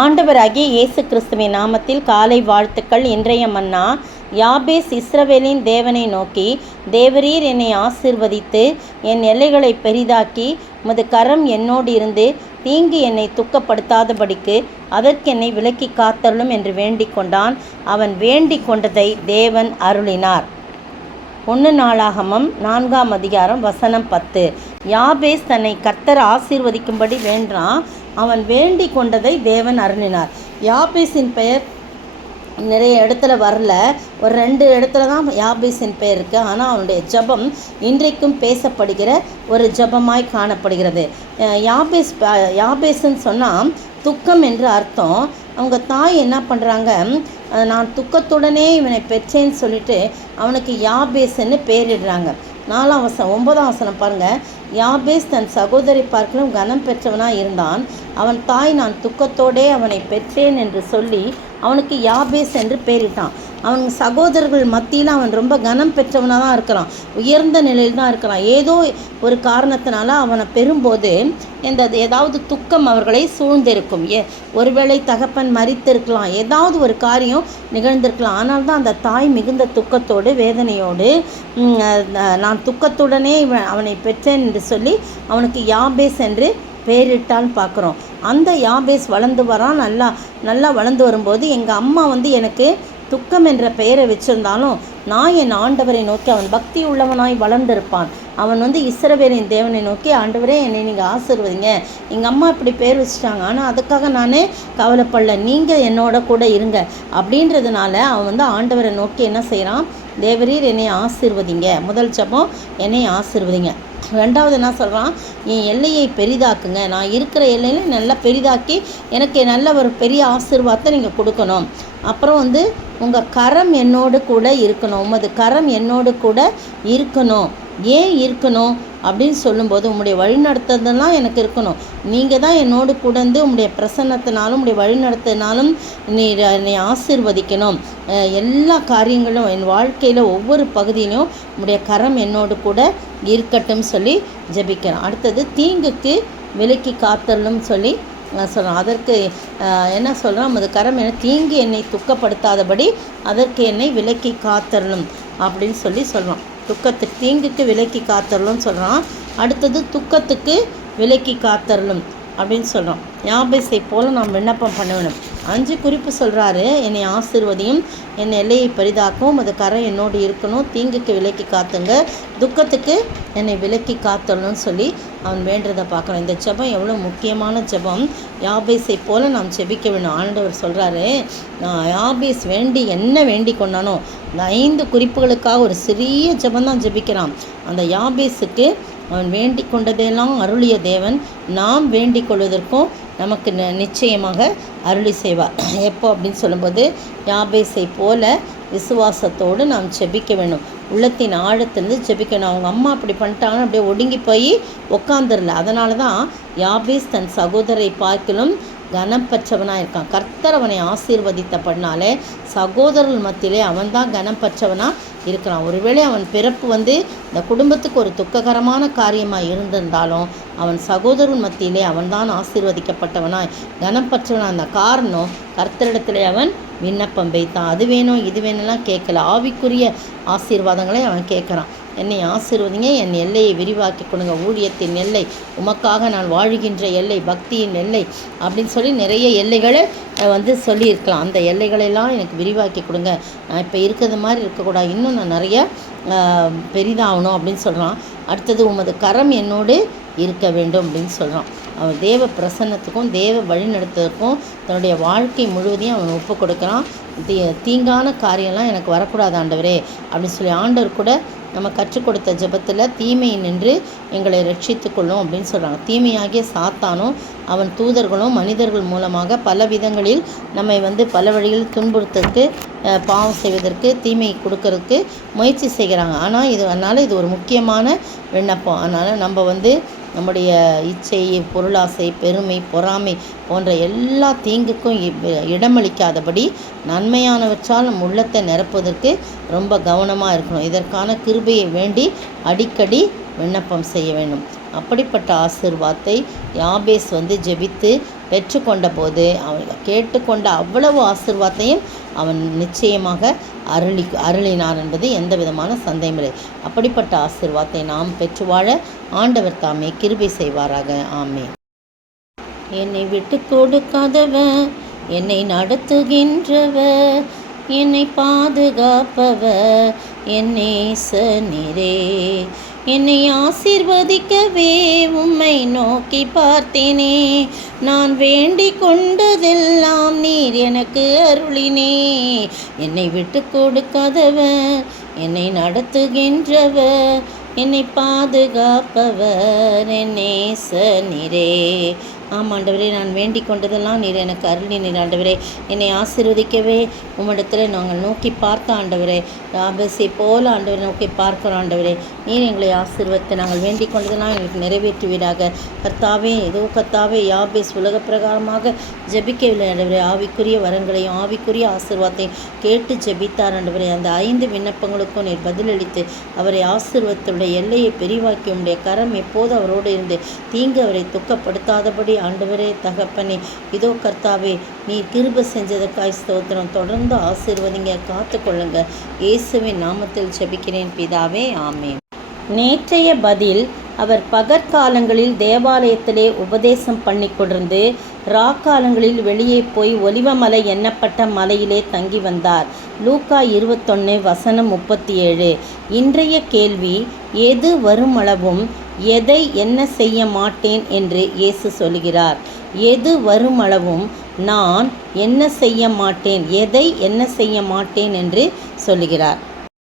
ஆண்டவராகிய இயேசு கிறிஸ்துவின் நாமத்தில் காலை வாழ்த்துக்கள். இன்றைய மன்னா, யாபேஸ் இஸ்ரவேலின் தேவனை நோக்கி, தேவரீர் என்னை ஆசீர்வதித்து என் எல்லைகளை பெரிதாக்கி உமது கரம் என்னோடு இருந்து தீங்கு என்னை துக்கப்படுத்தாதபடிக்கு அதற்கென்னை விலக்கி காத்தருளும் என்று வேண்டிக் கொண்டான். அவன் வேண்டிக் கொண்டதை தேவன் அருளினார். 1 நாளாகமம் 4ஆம் அதிகாரம் வசனம் 10. யாபேஸ் தன்னை கர்த்தர் ஆசீர்வதிக்கும்படி வேண்டான். அவன் வேண்டிக் கொண்டதை தேவன் அருளினார். யாபேஸின் பெயர் நிறைய இடத்துல வரல, ஒரு 2 இடத்துல தான் யாபேஸின் பெயர் இருக்குது. ஆனால் அவனுடைய ஜெபம் இன்றைக்கும் பேசப்படுகிற ஒரு ஜெபமாய் காணப்படுகிறது. யாபேஸ்ன்னு சொன்னால் துக்கம் என்று அர்த்தம். அவங்க தாய் என்ன பண்ணுறாங்க, நான் துக்கத்துடனே இவனை பெற்றேன்னு சொல்லிட்டு அவனுக்கு யாபேஸ்ன்னு பேரிடுறாங்க. 4ஆம் வசனம் 9ஆம் வசனம் பாருங்கள். யாபேஸ் தன் சகோதரி பார்க்கலும் கனம் பெற்றவனாக இருந்தான். அவன் தாய் நான் துக்கத்தோடே அவனை பெற்றேன் என்று சொல்லி அவனுக்கு யாபேஸ் என்று பேரிட்டான். அவன் சகோதரர்கள் மத்தியில் அவன் ரொம்ப கனம் பெற்றவனாக தான் இருக்கிறான், உயர்ந்த நிலையில் தான் இருக்கிறான். ஏதோ ஒரு காரணத்தினால அவனை பெறும்போது ஏதாவது துக்கம் அவர்களை சூழ்ந்திருக்கும். ஒருவேளை தகப்பன் மரித்திருக்கலாம், ஏதாவது ஒரு காரியம் நிகழ்ந்திருக்கலாம். ஆனால் தான் அந்த தாய் மிகுந்த துக்கத்தோடு வேதனையோடு நான் துக்கத்துடனே அவனை பெற்றேன் என்று சொல்லி அவனுக்கு யாபேஸ் என்று பேரிட்டான்னு பார்க்குறோம். அந்த யாபேஸ் வளர்ந்து வரான். நல்லா வளர்ந்து வரும்போது எங்கள் அம்மா எனக்கு துக்கம் என்ற பெயரை வச்சுருந்தாலும் நான் என் ஆண்டவரை நோக்கி, அவன் பக்தி உள்ளவனாய் வளர்ந்திருப்பான். அவன் இஸ்ரவேலின் தேவனை நோக்கி, ஆண்டவரே என்னை நீங்கள் ஆசீர்வதிங்க, எங்கள் அம்மா இப்படி பேர் வச்சுட்டாங்க, ஆனால் அதுக்காக நானே கவலைப்படல, நீங்கள் என்னோட கூட இருங்க அப்படின்றதுனால அவன் ஆண்டவரை நோக்கி என்ன செய்கிறான், தேவரீர் என்னை ஆசீர்வதிங்க. முதல் ஜெபம், என்னை ஆசீர்வதிங்க. 2வது என்ன சொல்கிறான், என் எல்லையை பெரிதாக்குங்க, நான் இருக்கிற எல்லையில நல்லா பெரிதாக்கி எனக்கு நல்ல ஒரு பெரிய ஆசீர்வாதத்தை நீங்கள் கொடுக்கணும். அப்புறம் உங்கள் கரம் என்னோடு கூட இருக்கணும், உமது கரம் என்னோடு கூட இருக்கணும். ஏன் இருக்கணும் அப்படின்னு சொல்லும்போது, உங்களுடைய வழிநடத்துறதுலாம் எனக்கு இருக்கணும். நீங்கள் தான் என்னோடு கூட உங்களுடைய பிரசன்னத்தினாலும் உங்களுடைய வழிநடத்தினாலும் என்னை ஆசீர்வதிக்கணும். எல்லா காரியங்களும் என் வாழ்க்கையில் ஒவ்வொரு பகுதியிலையும் உங்களுடைய கரம் என்னோடு கூட இருக்கட்டும் சொல்லி ஜெபிக்கிறோம். அடுத்தது, தீங்குக்கு விலக்கி காத்தரலும் சொல்லி சொல்கிறோம். அதற்கு என்ன சொல்கிறோம், அது கரம் தீங்கு என்னை துக்கப்படுத்தாதபடி அதற்கு என்னை விலக்கி காத்தரலும் அப்படின்னு சொல்லி சொல்கிறோம். தீங்குக்கு விலக்கி காத்தரலும் சொல்கிறான். அடுத்தது, துக்கத்துக்கு விலக்கி காத்தரலும் அப்படின்னு சொல்கிறோம். யாபேஸை போல நாம் விண்ணப்பம் பண்ண வேணும். 5 குறிப்பு சொல்கிறாரு. என்னை ஆசீர்வதியும், என் எல்லையை பெரிதாக்கும், அது கரை என்னோடு இருக்கணும், தீங்குக்கு விலக்கி காத்துங்க, துக்கத்துக்கு என்னை விலக்கி காத்தரணும்னு சொல்லி அவன் வேண்டுறதை பார்க்கணும். இந்த ஜெபம் எவ்வளோ முக்கியமான ஜெபம். யாபேஸை போல் நாம் ஜெபிக்க வேணும். ஆண்டவர் சொல்கிறாரு, நான் யாபேஸ் என்ன வேண்டி கொண்டானோ அந்த 5 குறிப்புகளுக்காக ஒரு சிறிய ஜெபம் தான் ஜெபிக்கிறான். அந்த யாபேஸுக்கு அவன் வேண்டிக் கொண்டதெல்லாம் அருளிய தேவன் நாம் வேண்டிக் கொள்வதற்கும் நமக்கு நிச்சயமாக அருளி செய்வார். எப்போ அப்படின்னு சொல்லும்போது, யாபேஸை போல விசுவாசத்தோடு நாம் ஜெபிக்க வேணும். உள்ளத்தின் ஆழத்திலிருந்து ஜெபிக்கணும். அவங்க அம்மா அப்படி பண்ணிட்டாங்கன்னு அப்படியே ஒடுங்கி போய் உட்காந்துடல. அதனால தான் யாபேஸ் தன் சகோதரை பார்க்கலும் கனப்பற்றவனாக இருக்கான். கர்த்தர் அவனை ஆசீர்வதித்தப்படினாலே சகோதரர்கள் மத்தியிலே அவன் தான் கனப்பற்றவனாக இருக்கிறான். ஒருவேளை அவன் பிறப்பு இந்த குடும்பத்துக்கு ஒரு துக்ககரமான காரியமாக இருந்திருந்தாலும் அவன் சகோதரர்கள் மத்தியிலே அவன்தான் ஆசீர்வதிக்கப்பட்டவனாய் கனப்பற்றவனாக. அந்த காரணம், கர்த்தரிடத்திலே அவன் விண்ணப்பம் வைத்தான். அது வேணும் இது வேணும்லாம் கேட்கல, ஆவிக்குரிய ஆசீர்வாதங்களை அவன் கேட்குறான். என்னை ஆசீர்வதிங்க, என் எல்லையை விரிவாக்கி கொடுங்க, ஊழியத்தின் எல்லை, உமக்காக நான் வாழ்கின்ற எல்லை, பக்தியின் எல்லை அப்படின்னு சொல்லி நிறைய எல்லைகளை சொல்லியிருக்கலாம். அந்த எல்லைகளெல்லாம் எனக்கு விரிவாக்கி கொடுங்க, நான் இப்போ இருக்கிறது மாதிரி இருக்கக்கூடாது, இன்னும் நான் நிறைய பெரிதாகணும் அப்படின்னு சொல்கிறான். அடுத்தது, உமது கரம் என்னோடு இருக்க வேண்டும் அப்படின்னு சொல்கிறான். அவன் தேவ பிரசன்னத்துக்கும் தேவ வழிநடத்துறதுக்கும் தன்னுடைய வாழ்க்கை முழுவதையும் அவன் ஒப்பு கொடுக்குறான். தீங்கான காரியம்லாம் எனக்கு வரக்கூடாது ஆண்டவரே அப்படின்னு சொல்லி ஆண்டவர் கூட நம்ம கற்றுக் கொடுத்த ஜெபத்தில் தீமையை நின்று எங்களை ரட்சித்து கொள்ளும் அப்படின்னு சொல்கிறாங்க. தீமையாகிய சாத்தானும் அவன் தூதர்களும் மனிதர்கள் மூலமாக பல விதங்களில் நம்மை பல வழிகளில் துன்புறுத்துறதுக்கு, பாவம் செய்வதற்கு, தீமை கொடுக்கறதுக்கு முயற்சி செய்கிறாங்க. ஆனால் அதனால் இது ஒரு முக்கியமான விண்ணப்பம். அதனால் நம்ம நம்முடைய இச்சை, பொருளாசை, பெருமை, பொறாமை போன்ற எல்லா தீங்குக்கும் இடமளிக்காதபடி நன்மையானவற்றால் நம் உள்ளத்தை நிரப்புவதற்கு ரொம்ப கவனமாக இருக்கணும். இதற்கான கிருபையை வேண்டி அடிக்கடி விண்ணப்பம் செய்ய வேண்டும். அப்படிப்பட்ட ஆசீர்வாதத்தை யாபேஸ் ஜெபித்து பெற்றுக்கொண்ட போது அவன் கேட்டுக்கொண்ட அவ்வளவு ஆசீர்வாதத்தையும் அவன் நிச்சயமாக அருளினார் என்பது எந்த விதமான சந்தேகமில்லை. அப்படிப்பட்ட ஆசீர்வாதத்தை நாம் பெற்று வாழ ஆண்டவர் தாமே கிருபை செய்வாராக. ஆமென். என்னை விட்டு கொடுக்காதவர், என்னை நடத்துகின்றவர், என்னை பாதுகாப்பவர் என் நேசரே. என்னை ஆசீர்வதிக்கவே உம்மை நோக்கி பார்த்தேனே. நான் வேண்டிக் கொண்டதெல்லாம் நீர் எனக்கு அருளினே. என்னை விட்டு கொடுக்காதவர், என்னை நடத்துகின்றவர், என்னை பாதுகாப்பவர் என் நேசரே. ஆமாண்டவரே, நான் வேண்டிக் கொண்டதெல்லாம் நீர் எனக்கு அருளினீர் ஆண்டவரே. என்னை ஆசீர்வதிக்கவே உம்மிடத்தில் நாங்கள் நோக்கி பார்த்த ஆண்டவரே. யாபேசை போல ஆண்டவரை நோக்கி பார்க்கிறோம் ஆண்டவரே. நீர் எங்களை ஆசீர்வதித்து நாங்கள் வேண்டிக் கொண்டதெல்லாம் எங்களுக்கு நிறைவேற்றுவீராக. கர்த்தாவே, இதோ கர்த்தாவே, யாபேஸ் உலக பிரகாரமாக ஜெபிக்கவில்லை ஆண்டவரே. ஆவிக்குரிய வரங்களையும் ஆவிக்குரிய ஆசீர்வாதத்தையும் கேட்டு ஜெபித்தார் ஆண்டவரே. அந்த 5 விண்ணப்பங்களுக்கும் நீர் பதிலளித்து அவரை ஆசீர்வாதத்துடைய எல்லையை பெரிவாக்கி உம்முடைய கரம் எப்போது அவரோடு இருந்து தீங்கு அவரை துக்கப்படுத்தாதபடி ஆண்டவரே தகப்பனே, இதோ கர்த்தாவே, நீ கிருபை செஞ்சதற்காய் ஸ்தோத்திரம். தொடர்ந்து ஆசீர்வதிங்க, காத்துக்கொள்ளுங்க. இயேசுவின் நாமத்தில் ஜெபிக்கிறேன் பிதாவே, ஆமென். நேற்றைய பதில், அவர் பகற்காலங்களில் தேவாலயத்திலே உபதேசம் பண்ணி கொண்டிருந்து ராக்காலங்களில் வெளியே போய் ஒலிவமலை எண்ணப்பட்ட மலையிலே தங்கி வந்தார். லூக்கா 21:37. இன்றைய கேள்வி, எது வருமளவும் எதை என்ன செய்ய மாட்டேன் என்று இயேசு சொல்கிறார். எது வருமளவும் நான் என்ன செய்ய மாட்டேன், எதை என்ன செய்ய மாட்டேன் என்று சொல்கிறார்.